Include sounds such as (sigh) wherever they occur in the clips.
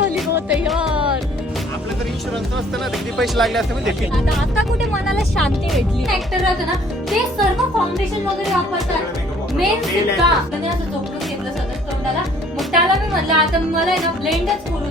झाली होत यार आपलं तर इन्शुरन्स नसतं ना तर किती पैसे लागले असते म्हणजे आता आता कुठे मनाला शांती भेटली? ऍक्टर राहतो ना ते सर्व फाउंडेशन वगैरे वापरतात. मेन सुद्धा. त्याने असं झोपून घेतलं तोंडाला. मग त्याला मी म्हणलं आता मला आहे ना ब्लेंडच करू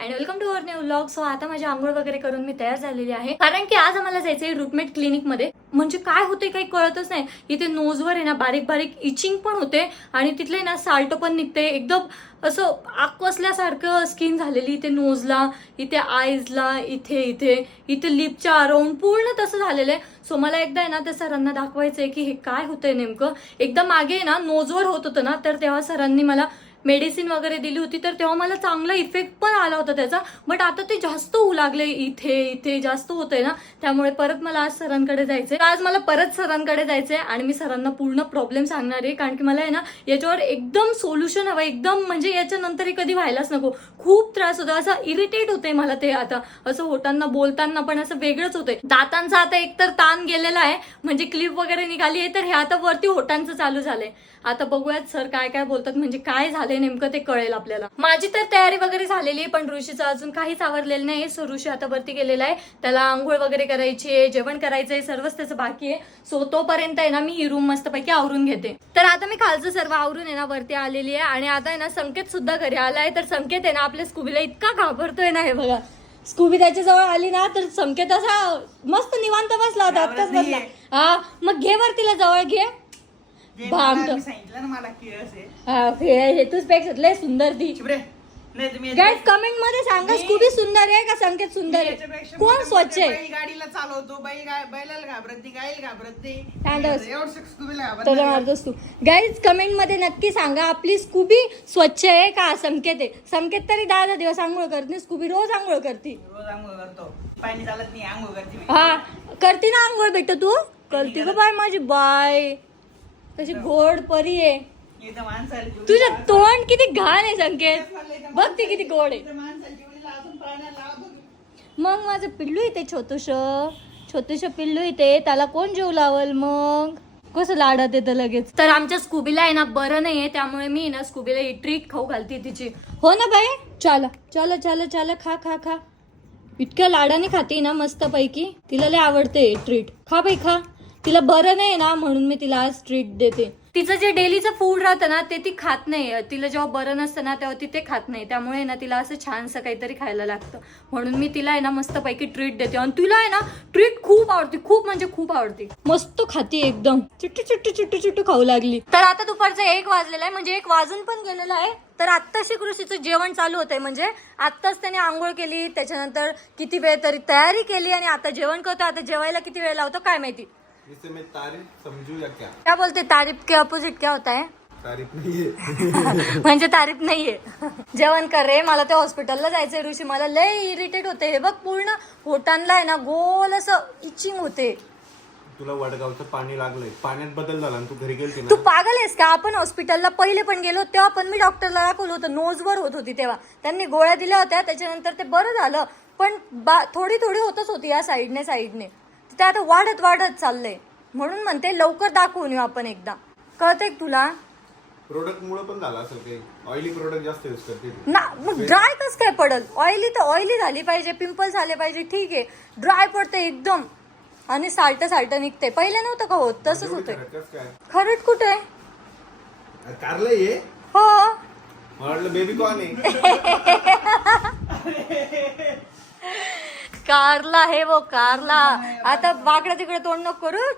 and welcome to our new vlog so आता माझी आंघोळ वगैरे करून मी तयार झालेली आहे. कारण की आज आम्हाला जायचंय रुटमेट क्लिनिकमध्ये. म्हणजे काय होते काही कळतच नाही. इथे नोजवर आहे ना बारीक बारीक इचिंग पण होते. आणि तिथले ना साल्ट पण निघते. एकदम असं आकवसल्यासारखं स्किन झालेली इथे नोजला इथे आईजला इथे इथे. इथे लिपच्या अराउंड पूर्ण तसं झालेलं आहे. सो मला एकदा आहे ना त्या सरांना दाखवायचं आहे की हे काय होतंय नेमकं. एकदा मागे आहे ना नोजवर होत होतं ना तर तेव्हा सरांनी मला मेडिसिन वगैरे दिली होती तर तेव्हा मला चांगला इफेक्ट पण आला होता त्याचा. बट आता ते जास्त होऊ लागले इथे इथे जास्त होतंय ना. त्यामुळे परत मला आज सरांकडे जायचंय. तर आज मला परत सरांकडे जायचंय आणि मी सरांना पूर्ण प्रॉब्लेम सांगणार आहे. कारण की मला आहे ना याच्यावर एकदम सोल्युशन हवं. एकदम म्हणजे याच्यानंतर हे कधी व्हायलाच नको. खूप त्रास होतो. असं इरिटेट होतंय मला ते आता. असं होताना बोलताना पण असं वेगळंच होतंय. दातांचा आता एकतर ताण गेलेला आहे. म्हणजे क्लिप वगैरे निघाली आहे तर हे आता वरती होटांचं चालू झालंय. आता बघूयात सर काय काय बोलतात. म्हणजे काय झालं झालंय नेमकं ते कळेल आपल्याला. माझी तर तयारी वगैरे झालेली आहे पण ऋषीचं अजून काहीच आवरलेलं नाही. सो ऋषी आता वरती गेलेला आहे. त्याला आंघोळ वगैरे करायची आहे जेवण करायचंय सर्वच त्याचं बाकी आहे. सो तोपर्यंत आहे ना मी ही रूम मस्तपैकी आवरून घेते. तर आता मी खालचं सर्व आवरून आहे ना वरती आलेली आहे. आणि आता आहे ना संकेत सुद्धा घरी आलाय. तर संकेत आहे ना आपल्या स्कूबीला इतका घाबरतोय ना हे बघा. स्कूबी त्याच्याजवळ आली ना तर संकेत असा मस्त निवांत बसला होता आत्ताच बसला. हा मग घे वर तिला जवळ घे. जे भामटं. मला- मी सांगितलं ना मला किळस आहे. हा, हे- पेक्षा लय सुंदर ती. नाही तुम्ही गाईज कमेंटमध्ये सांगा मी- स्कूबी सुंदर आहे का संकेत सुंदर आहे? याच्यापेक्षा कोण मोठे- स्वच्छ आहे? बैल गाडीला चालवतो बैल बैलाला घाबरत नाही गाईला घाबरत नाही. कांदस. एवढं स्कूबीला घाबरत तर नाही. मारतोस तू. गाईज कमेंटमध्ये नक्की सांगा आपली स्कूबी स्वच्छ आहे का संकेत आहे? संकेत तरी दहा दहा दिवस आंघोळ करते स्कूबी रोज आंघोळ करते. रोज आंघोळ करतो. पाणी चालत नाही आंघोळ करते मी. हा करते ना आंघोळ बेटा तू. करते ग बाय माझी बाय कशी गोड परी आहे. तुझं तोंड किती घाण आहे संकेत. बघ ती किती गोड आहे. मग माझं पिल्लू इथे छोटूस छोटूस पिल्लू इथे त्याला कोण जीव लावल मग? कसं लाडत येतं लगेच? तर आमच्या स्कूबीला आहे ना बरं नाहीये त्यामुळे मी ना स्कूबीला ही ट्रीट खाऊ घालते तिची. हो ना बाई? चला चला चला चला खा खा खा. इतक्या लाडाने खाते ना मस्त पैकी तिला लय आवडते ट्रीट खा बाई खा. तिला बरं नाही ना म्हणून मी तिला आज ट्रीट देते. तिचं जे डेलीचं फूड राहतं ना ते ती खात नाही. तिला जेव्हा बरं नसतं ना तेव्हा ती ते खात नाही. त्यामुळे ना तिला असं छानसं काहीतरी खायला लागतं. म्हणून मी तिला आहे ना मस्तपैकी ट्रीट देते. आणि तिला आहे ना ट्रीट खूप आवडते. खूप म्हणजे खूप आवडते. मस्त खाती एकदम. चिट्टू चिट्टू चिट्टू चिट्टू खाऊ लागली. तर आता दुपारचं एक वाजलेलं आहे. म्हणजे एक वाजून पण गेलेलं आहे. तर आत्ताशी कृषीचं जेवण चालू होतंय. म्हणजे आत्ताच त्याने आंघोळ केली. त्याच्यानंतर किती वेळ तरी तयारी केली. आणि आता जेवण करतो आता जेवायला किती वेळ लावतो काय माहिती? इसे मैं तारीफ समझू या क्या? क्या बोलते तारीफ के अपोजिट क्या होता है? तारीफ नहीं है। (laughs) म्हणजे तारीफ नाहीये जेवण कर रे मला ते हॉस्पिटलला जायचंय ऋषी मला लय इरिटेट होते. हे बघ पूर्ण होटांना आहे ना गोल असं इचिंग होते. तुला वडगावचं पाणी लागलंय. पाण्यात बदल झाला आणि तू घरी गेलती तू ना पागल आहेस का? आपण हॉस्पिटलला पहिले पण गेलो तेव्हा पण मी डॉक्टरला दाखवलं होतं. नोजवर होत होती तेव्हा. त्यांनी गोळ्या दिल्या होत्या त्याच्यानंतर ते बरं झालं. पण बा थोडी थोडी होतच होती या साईडने साईडने ते आता वाढत वाढत चाललंय. म्हणून म्हणते लवकर दाखवून येऊ आपण एकदा. कळतंय का तुला? प्रोडक्ट मुळे पण झाला असेल काही. ऑइली प्रोडक्ट जास्त यूज करते ती. ना मग ड्राय कस काय पडल? ऑइली तर ऑइली झाली पाहिजे पिंपल झाले पाहिजे ठीक आहे. ड्राय पडते एकदम. आणि साल्ट साल्ट निघते पहिले नव्हतं का होत? तसंच एवढी होतंय. खरट कसं काय? खरट कुठे? अरे कारलं ये हो. मला वाटलं बेबी कॉन आहे. (laughs) कारला हे वो कारला. आता वाकडं तिकडे तोंड नको करू.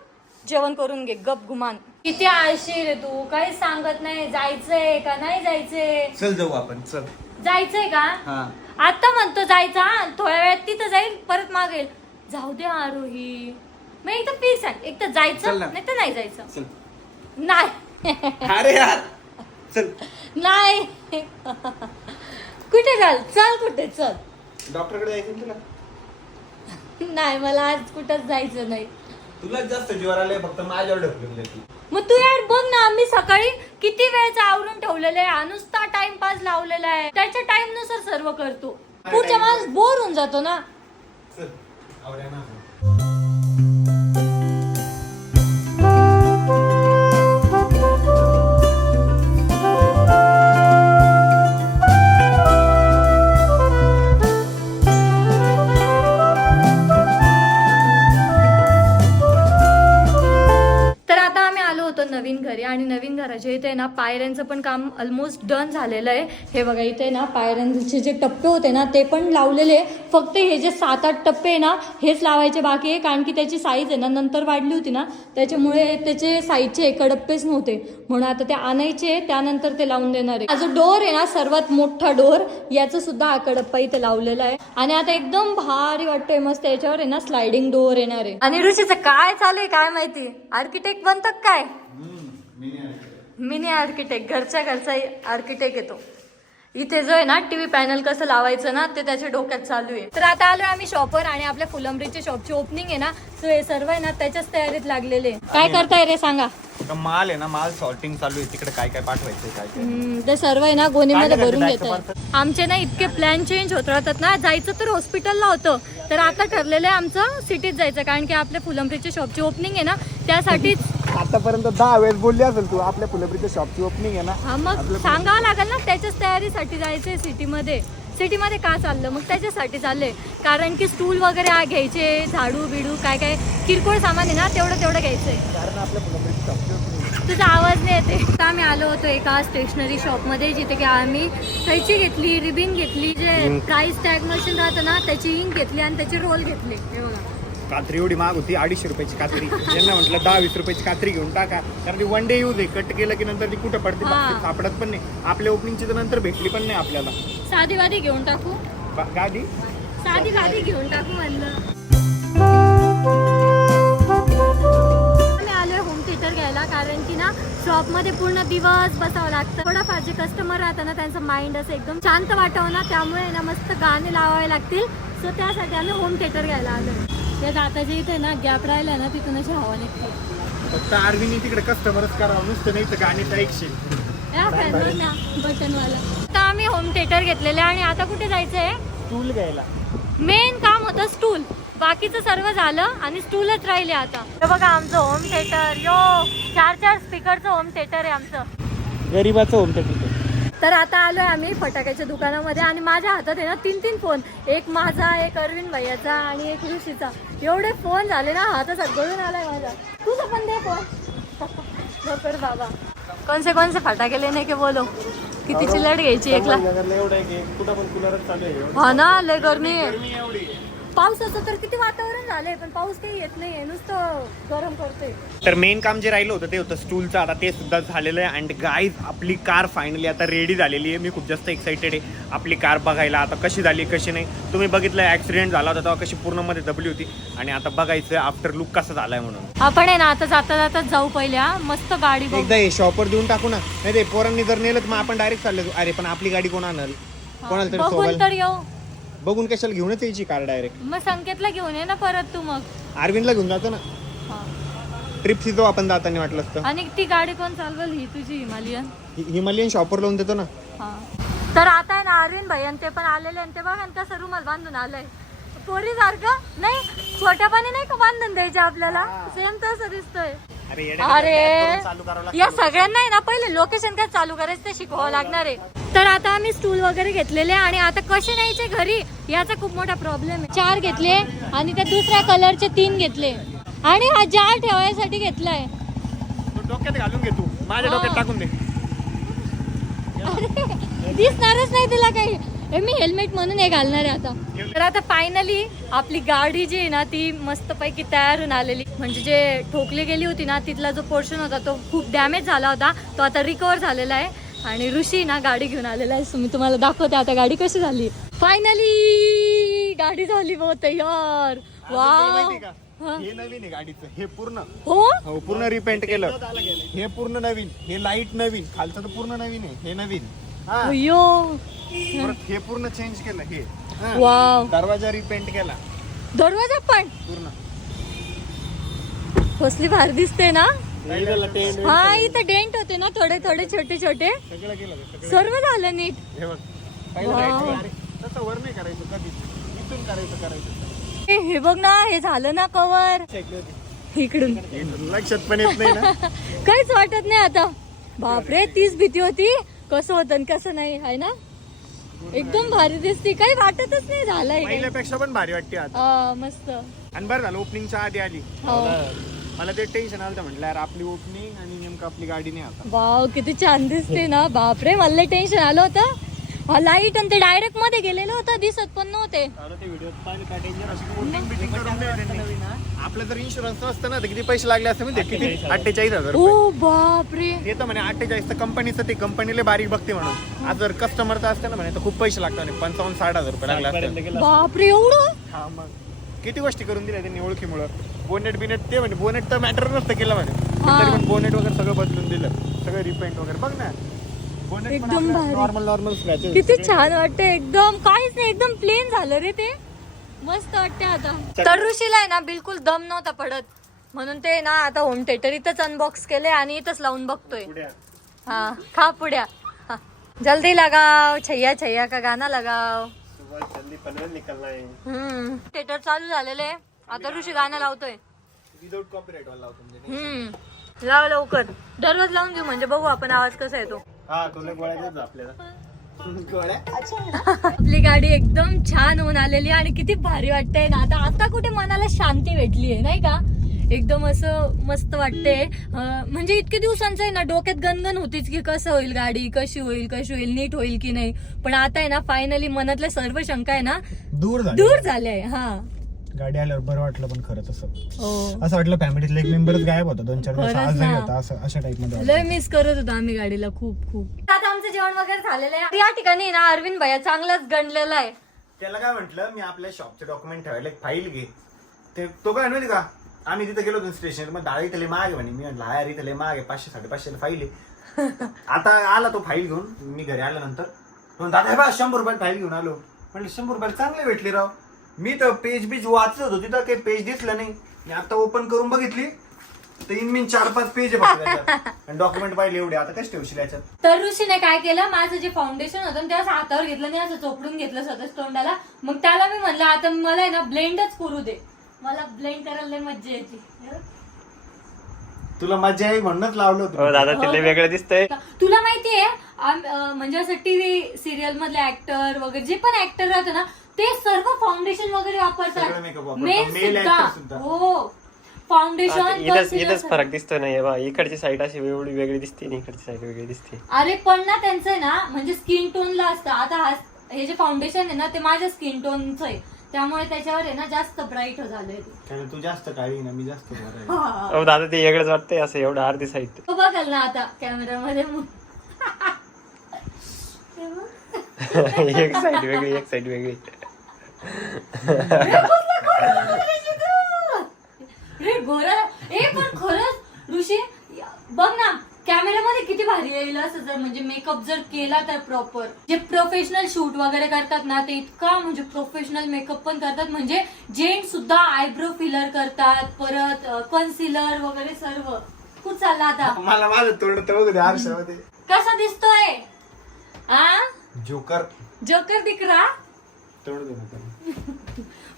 जेवण करून घे गप गुमान. किती आळशी रे तू काही सांगत नाही जायचंय का नाही जायचंय? चल जाऊ आपण चल. जायचंय का? हा. आता म्हणतो जायचं थोड्या वेळात तिथं जाईल परत मागेल जाऊ दे आरोही. मग एकदा प्लीज सांग एक तर जायचं ना. नाही तर नाही जायचं. चल. नाही. अरे यार. चल. नाही. कुठे चाल? चल कुठे चल. डॉक्टरकडे जायचं ना तुला? नाही मला आज कुठंच जायचं नाही. तुलाच जास्त जीवर आले फक्त माझ्यावर ढकलून मग तू यार बघ ना आम्ही सकाळी किती वेळचं आवरून ठेवलेलं आहे? नुसता टाइमपास लावलेला आहे. त्याच्या टाइमनुसार सर्व करतो. पुढच्या माणूस बोर होऊन जातो ना. चल आवड्या ना नवीन घरी आणि नवीन घराच्या इथे ना पायऱ्यांचं पण काम ऑलमोस्ट डन झालेलं आहे. हे बघा इथे ना पायऱ्यांचे जे टप्पे होते ना ते पण लावलेले फक्त हे जे सात आठ टप्पे आहे ना हेच लावायचे बाकी आहे कारण की त्याची साईज आहे ना नंतर वाढली होती ना त्याच्यामुळे त्याचे साईजचे कडप्पेच नव्हते. म्हणून आता ते आणायचे त्यानंतर ते लावून देणार आहे. हा जो डोर आहे ना सर्वात मोठा डोर याचं सुद्धा हा कडप्पा इथे लावलेला आहे. आणि आता एकदम भारी वाटतोय मस्त याच्यावर आहे ना स्लायडिंग डोअर येणार आहे. आणि ऋषीचं काय चालू आहे काय माहिती? आर्किटेक्ट बनतात काय? मिनी आर्किटेक्ट घरच्या घरचा आर्किटेक्ट येतो. इथे जो आहे ना टीव्ही पॅनल कसं लावायचं ना ते त्याच्या डोक्यात चालू आहे. तर आता आलो आम्ही शॉपवर आणि आपल्या फुलंबरीच्या शॉपची ओपनिंग आहे ना सो हे सर्व आहे ना त्याच्याच तयारीत लागलेले. काय करताय रे सांगा. का माल आहे ना माल सॉर्टिंग चालू आहे. तिकडे काय काय पाठवायचंय काय काय हम्म, ते सर्व आहे ना गोणीमध्ये काय भरून करायचं? घेत आमचे ना इतके प्लॅन चेंज होत राहतात ना जायचं तर हॉस्पिटलला होतं. तर आता ठरलेलं आहे आमचं सिटीत जायचं कारण की आपल्या फुलंब्रीच्या शॉपची ओपनिंग आहे ना त्यासाठीच आतापर्यंत दहा वेळेस बोलली असेल तू आपल्या फुलब्रीच्या शॉपची ओपनिंग आहे ना. हा मग सांगावं लागेल ना त्याच्याच तयारीसाठी जायचंय सिटीमध्ये सिटीमध्ये का चाललं? मग त्याच्यासाठी चाललंय. कारण की स्टूल वगैरे आ- घ्यायचे झाडू बिडू काय काय किरकोळ सामान आहे ना तेवढं तेवढं शॉपची ओपनिंग तुझा आवाज नाही येते आता आम्ही आलो होतो एका स्टेशनरी शॉपमध्ये जिथे की आम्ही कैची घेतली रिबिन घेतली जे प्राइस टॅग मशीन राहतं ना त्याची इंक घेतली आणि त्याची रोल घेतली. हे बघा. कात्री एवढी महाग होती अडीचशे रुपयाची कात्री. यांना म्हटलं दहा वीस रुपयाची कात्री घेऊन टाका. कारण ती वन डे यूज आहे. कट केलं की नंतर ती कुठं पडते? हा. सापडत पण नाही. आपल्या ओपनिंगची तर नंतर भेटली पण नाही आपल्याला. साधी वादी घेऊन टाकू? बा- गादी साधी गादी घेऊन टाकू म्हणलं. आम्ही आलोय होम थिएटर घ्यायला कारण की ना शॉपमध्ये पूर्ण दिवस बसावं लागतं. थोडाफार जे कस्टमर राहतात ना त्यांचं माइंड असं एकदम शांत वाटावं ना त्यामुळे ना मस्त गाणे लावावे लागतील. सो त्यासाठी आम्ही होम थिएटर घ्यायला आलोय. त्या दाताच्या इथे ना गॅप राहिला ना तिथून अशी हवा निघते. फक्त आरवीने तिकडे कस्टमरच करावं नुसतं नाही तर गाणी तर ऐकशील. या फॅनवर ना बटनवाला. आता आम्ही होम थिएटर घेतलेले आणि आता कुठे जायचंय? टूल घ्यायला. मेन काम होतं स्टूल बाकीचं सर्व झालं आणि स्टूलच राहिले आता. हे बघा आमचं होम थिएटर यो चार चार स्पीकरचं होम थिएटर आहे आमचं. गरीबाचं होम तिथे तर आता आलोय आम्ही फटाक्याच्या दुकानामध्ये आणि माझ्या हातात आहे ना तीन तीन फोन. एक माझा एक अरविंद भैयाचा आणि एक ऋषीचा. एवढे फोन झाले ना हात गळून आलाय माझा. तुझा पण दे फोन. (laughs) बकर बाबा. कोणसे कोणसे फटाके लेने के बोलो? कितीची लढ घ्यायची एकला आहे आहे हा ना लय गरमी आहे. पावसाचं तर किती वातावरण झालंय पण पाऊस काही येत नाहीये. नुसतं गरम करतोय. तर मेन काम जे राहिलं होतं ते होतं स्टूलचं आता ते सुद्धा झालेलं आहे. अँड गाईज आपली कार फायनली आता रेडी झालेली आहे. मी खूप जास्त एक्साइटेड आहे आपली कार बघायला. आता कशी झाली कशी नाही. तुम्ही बघितलं ॲक्सिडेंट झाला होता तेव्हा कशी पूर्णमध्ये दबली होती. आणि आता बघायचं आफ्टर लुक कसा झालाय म्हणून. आपण आहे ना आता जाता जाताच जाऊ पहिले हा. मस्त गाडी बघू. एकदा हे शॉपर देऊन टाकू ना. नाही ते पोरांनी जर नेलं तर मग आपण डायरेक्ट चाललो. अरे पण आपली गाडी कोण आणल? कोणाला तरी बघून सोबत? तर येऊ. बघून कशाला घेऊनच यायची कार डायरेक्ट मग संकेतला घेऊन ये ना परत तू मग. अरविंदला घेऊन जातो ना. हा. ट्रिप सिजो आपण जाताना वाटलं असतं. आणि ती गाडी कोण चालवल? ही तुझी हिमालयन. हि- हिमालयन शॉपर लावून देतो ना. हा. तर आता आहे ना अरविंद भाई आणि ते पण आलेले आणि ते बघा ना कसं रुमाल बांधून आलंय. पोरी सारखं नाही छोट्यापणी नाही का बांधून द्यायचे आपल्याला? सेम तसं दिसतोय. अरे. या सगळ्यांना आहे ना पहिले लोकेशन काय चालू करायचं ते शिकवावं लागणार आहे. तर आता आम्ही स्टूल वगैरे घेतलेले आणि आता कसे न्यायचे घरी याचा खूप मोठा प्रॉब्लेम आहे. चार घेतले आणि त्या दुसऱ्या कलरचे तीन घेतले. आणि हा जार ठेवायसाठी घेतलाय. डोक्यात घालून घे तू. माझ्या हा. डोक्यात टाकून दे. दिसणारच नाही तुला काही. हे मी हेल्मेट म्हणून हे घालणार आहे आता. तर आता फायनली आपली गाडी जी आहे ना ती मस्तपैकी तयार होऊन आलेली. म्हणजे जे ठोकली गेली होती ना तिथला जो पोर्शन होता तो खूप डॅमेज झाला होता. तो आता रिकवर झालेला आहे. आणि ऋषी ना गाडी घेऊन आलेला आहे. सो मी तुम्हाला दाखवते आता गाडी कशी झाली. फायनली गाडी झाली बहुत यार? वा हे. नवीन आहे गाडीचं. हे पूर्ण. हो? हो पूर्ण रिपेंट केलं. हे पूर्ण नवीन. हे लाइट नवीन. खालचं तर पूर्ण नवीन आहे. हे नवीन. हा. परत हे पूर्ण चेंज केलं हे. हा. वाव. दरवाजा रिपेंट केला. दरवाजा पण? पूर्ण. कसली भारी दिसते ना. हा इथं डेंट होते ना थोडे थोडे छोटे छोटे. केलं सगळं सर्व झालं नीट. हे बघ पहिलं वाव. राहायचं, अरे, तसं वर नाही करायचं कधीच इथून करायचं करायचं. ए, हे बघ ना हे झालं ना कवर होती. इकडून. हे लक्षात पण येत नाही ना. (laughs) काहीच वाटत नाही आता. बापरे तीच भीती होती. कसं होतं आणि कसं नाही आहे ना? एकदम भारी दिसते. काही वाटतच नाही झालंय काही. पहिल्यापेक्षा पण भारी वाटते आता. हा, मस्त. आणि बरं झालं ओपनिंगच्या आधी आली. हो. मला ते टेन्शन आलं होतं म्हटलं यार आपली ओपनिंग आणि नेमकं का आपली गाडी नाही आता. वाव किती छान दिसते ना. बापरे मला टेन्शन आलं होतं. लाइट आणि ते डायरेक्टमध्ये गेलेलं होतं दिसत पण नव्हते. ते व्हिडिओ पाहिले का डेंजर अशी कोटिंग बिटिंग करून त्यांनी. आपलं जर इन्शुरन्स नसतं ना तर किती पैसे लागले असते म्हणजे किती? अठ्ठेचाळीस हजार रुपये. ओ बापरे. येतं म्हणे अठ्ठेचाळीस तर कंपनीचं ते कंपनीला बारीक बघते म्हणून. आज जर कस्टमरचं असतं ना म्हणे तर खूप पैसे लागतात म्हणे. पंचावन्न साठ हजार रुपये लागले असते. बापरे एवढं? हा मग. किती गोष्टी करून दिल्या त्यांनी ओळखीमुळं? बोनेट बिनेट ते म्हणे. बोनेट तर मॅटर नसतं केलं म्हणे. हा. तरी पण बोनेट वगैरे सगळं बदलून दिलं. सगळं रिपेंट वगैरे. बघ ना. एकदम भारी. नॉर्मल नॉर्मल किती छान वाटतं एकदम काहीच नाही. एकदम प्लेन झालं रे ते. मस्त वाटते आता. तर ऋषीला आहे ना बिलकुल दम नव्हता पडत. म्हणून ते ना आता होम थिएटर इथंच अनबॉक्स केले आणि इथंच लावून बघतोय. हा खा पुड्या हा. जल्दी लगाव छैया छैया का गाना लगाव. जल्दी पनवेल निकलना है हम्म. थिएटर चालू झालेलं आहे. आता ऋषी गाणं लावतोय. विदाउट कॉपीराइट वाला होता म्हणजे हम्म. लाव लवकर. दररोज लावून देऊ म्हणजे बघू आपण आवाज कसा येतो. हा तुला गोळ्या देत जा आपल्याला. आपली गाडी एकदम छान होऊन आलेली आहे आणि किती भारी वाटतंय ना. आता आता कुठे मनाला शांती भेटली आहे नाही का? एकदम असं मस्त वाटतंय. अं, म्हणजे इतके दिवसांचं आहे ना डोक्यात गणगण होतीच की कसं होईल गाडी कशी होईल कशी होईल नीट होईल की नाही. पण आता आहे ना फायनली मनातल्या सर्व शंका आहे ना दूर झालं दूर झाल्या आहे हा. गाडी आल्यावर बरं वाटलं पण खरं तसं हो. असं वाटलं फॅमिलीतला एक मेंबरच गायब होता दोन चार दिवस खरंच आज नाही. होता असं अशा टाइपमध्ये लय मिस करत होतो आम्ही गाडीला खूप खूप. आता आमचं जेवण वगैरे झालेलं आहे. या ठिकाणी ना अरविंद भैया चांगलाच गणलेला आहे. त्याला काय म्हटलं मी आपल्या शॉपचे डॉक्युमेंट ठेवायला एक फाईल घे. ते तो काय माहिती का आम्ही तिथे गेलो होतो स्टेशन मग डाळी इथले माग म्हणे. मी म्हटलं हा यार इथले माग आहे पाचशे साडेपाचशे फाईल आहे. आता आला तो फाईल घेऊन मी घरी आल्यानंतर म्हणतो, दादा हे बा शंभर रुपयात फाईल घेऊन आलो. म्हटलं शंभर रुपयाला चांगले भेटले राव. मी तर पेज बीज वाचत होतो तिथं काही पेज दिसलं नाही. मी आता ओपन करून बघितली. तर इन मीन चार पाच पेज. आणि डॉक्युमेंट पाहिले एवढे. आता कसे ठेवशील याच्यात? तर ऋषीने काय केलं? माझं जे फाउंडेशन होतं ना, ते असं हातावर घेतलं नाही असं चोपडून घेतलं स्वतःच तोंडाला. मग त्याला मी म्हणलं आता मला आहे ना ब्लेंडच करू दे. मला ब्लेंड करायला लय मज्जा येते तुला मजा आहे म्हणूनच लावलं होतं. हो दादा ते लय वेगळं दिसतंय. तुला माहितीये आम- अं, म्हणजे असं टीव्ही सिरियल मधले ऍक्टर वगैरे जे पण ऍक्टर राहते ना ते सर्व फाउंडेशन वगैरे सगळं वापरतात makeup वापरतात. मेन Male सुद्धा actor सुद्धा. हो आता फाउंडेशन इथंच इथंच फरक दिसतोय ना हे बा इकडची साईड अशी एवढी वेगळी दिसते आणि इकडची साईड वेगळी दिसते अरे पण ना त्यांचं आहे ना म्हणजे स्किन टोनला असतं आता हा हे जे फाउंडेशन आहे ना ते माझ्या स्किन टोनचं आहे त्यामुळे त्याच्यावर आहे ना जास्त ब्राईट झालंय ते. कारण तू जास्त काळी ना मी जास्त गोरा आहे. हा. दादा ते वेगळंच वाटतंय असं एवढं अर्धी साईड तो बघाल ना आता कॅमेरामध्ये मग. (laughs) एक साईड वेगळी एक साईड वेगळी रे गोरा ए पण खरंच ऋषी बघ ना कॅमेरामध्ये किती भारी येईल असं जर म्हणजे मेकअप जर केला तर प्रॉपर जे प्रोफेशनल शूट वगैरे करतात ना ते इतका म्हणजे प्रोफेशनल मेकअप पण करतात. म्हणजे जेंट सुद्धा आयब्रो फिलर करतात परत कन्सिलर वगैरे सर्व. खूप चालला आता. मला माझं तोंड तर बघू दे आरशामध्ये. कसा दिसतोय? आ? जोकर. जोकर दिकरा तोंड दे ना त्याला.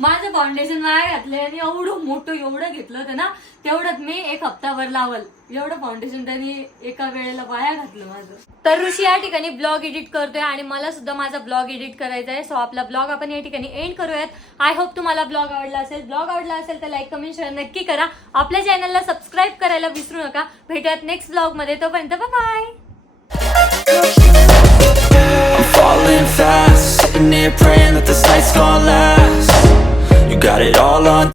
माझं फाउंडेशन वाया घातलं आणि एवढं मोठं एवढं घेतलं होतं ना तेवढंच मी एक हप्ताभर लावल. एवढं फाउंडेशन त्यांनी एका वेळेला वाया घातलं माझं. तर ऋषी या ठिकाणी ब्लॉग एडिट करतोय आणि मला सुद्धा माझा ब्लॉग एडिट करायचा आहे. सो आपला ब्लॉग आपण या ठिकाणी एंड करूयात. आय होप तुम्हाला ब्लॉग आवडला असेल. ब्लॉग आवडला असेल तर लाईक कमेंट शेअर नक्की करा. आपल्या चॅनलला सबस्क्राईब करायला विसरू नका. भेटूयात नेक्स्ट ब्लॉगमध्ये. तोपर्यंत bye falling fast, sitting here praying that this night's gonna last. You got it all on